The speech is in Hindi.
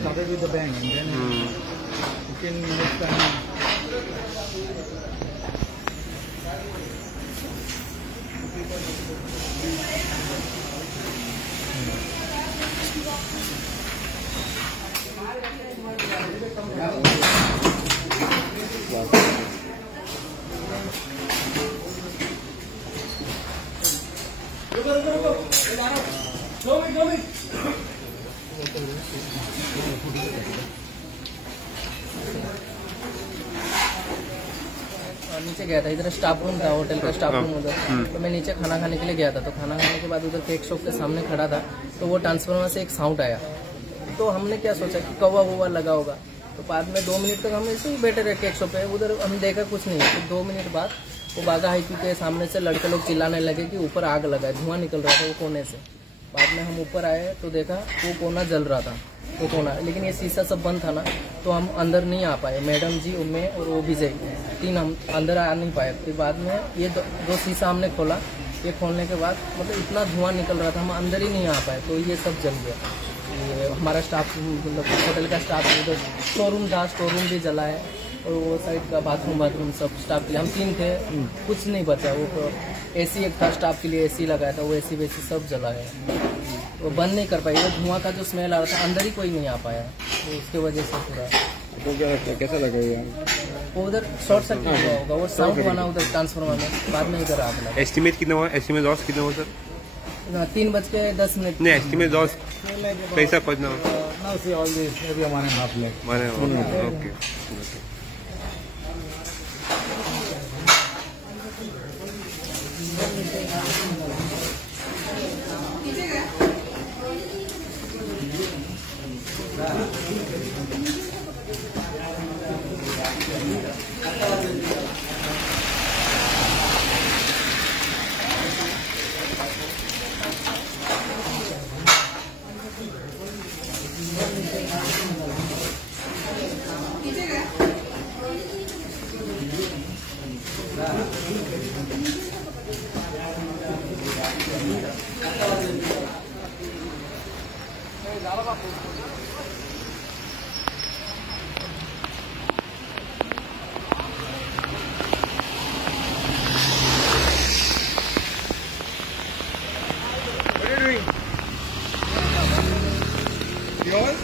Started with the bang and then you can next time. नीचे गया था, इधर स्टाफ रूम था, होटल का स्टाफ रूम उधर। तो मैं नीचे खाना खाने के लिए गया था, तो खाना खाने के बाद उधर केक शॉप के सामने खड़ा था, तो वो ट्रांसफार्मर से एक साउंड आया। तो हमने क्या सोचा कि कौवा वुवा लगा होगा। तो बाद में 2 मिनट तक हम ऐसे ही बैठे रहे केक शॉप पे, उधर हम देखा कुछ नहीं। तो 2 मिनट बाद वो बागा हाईपी के सामने से लड़के लोग चिल्लाने लगे कि ऊपर आग लगा है, धुआं निकल रहा था वो कोने से। बाद में हम ऊपर आए तो देखा वो कोना जल रहा था, वो कोना, लेकिन ये शीशा सब बंद था ना, तो हम अंदर नहीं आ पाए। मैडम जी, मैं और वो विजय, 3 हम अंदर आ नहीं पाए। फिर बाद में ये दो शीशा हमने खोला, ये खोलने के बाद मतलब इतना धुआं निकल रहा था, हम अंदर ही नहीं आ पाए, तो ये सब जल गया। ये हमारा स्टाफ, मतलब होटल का स्टाफ, उधर शोरूम था, शोरूम भी जला है, और वो साइड का बाथरूम सब स्टाफ के लिए, हम 3 थे, कुछ नहीं बचा। वो तो एसी एक था, स्टाफ के लिए एसी लगाया था, वो एसी वेसी सब जला है। वो बंद नहीं कर पाई, वो धुआं का जो स्मेल आ रहा था, अंदर ही कोई नहीं आ पाया, तो उसके वजह से पूरा। तो क्या लगता है, कैसा लगा यार? वो उधर शॉर्ट सर्किट हुआ होगा, वो साउंड बना उधर ट्रांसफार्मर में, बाद में इधर आग लगा। एस्टिमेट कितना हुआ? एस्टिमेट लॉस कितना हुआ सर? 3:10 नहीं, एस्टिमेट लॉस पैसा पड़ना Now see all this, maybe 1.5 lakh. Okay. Yours?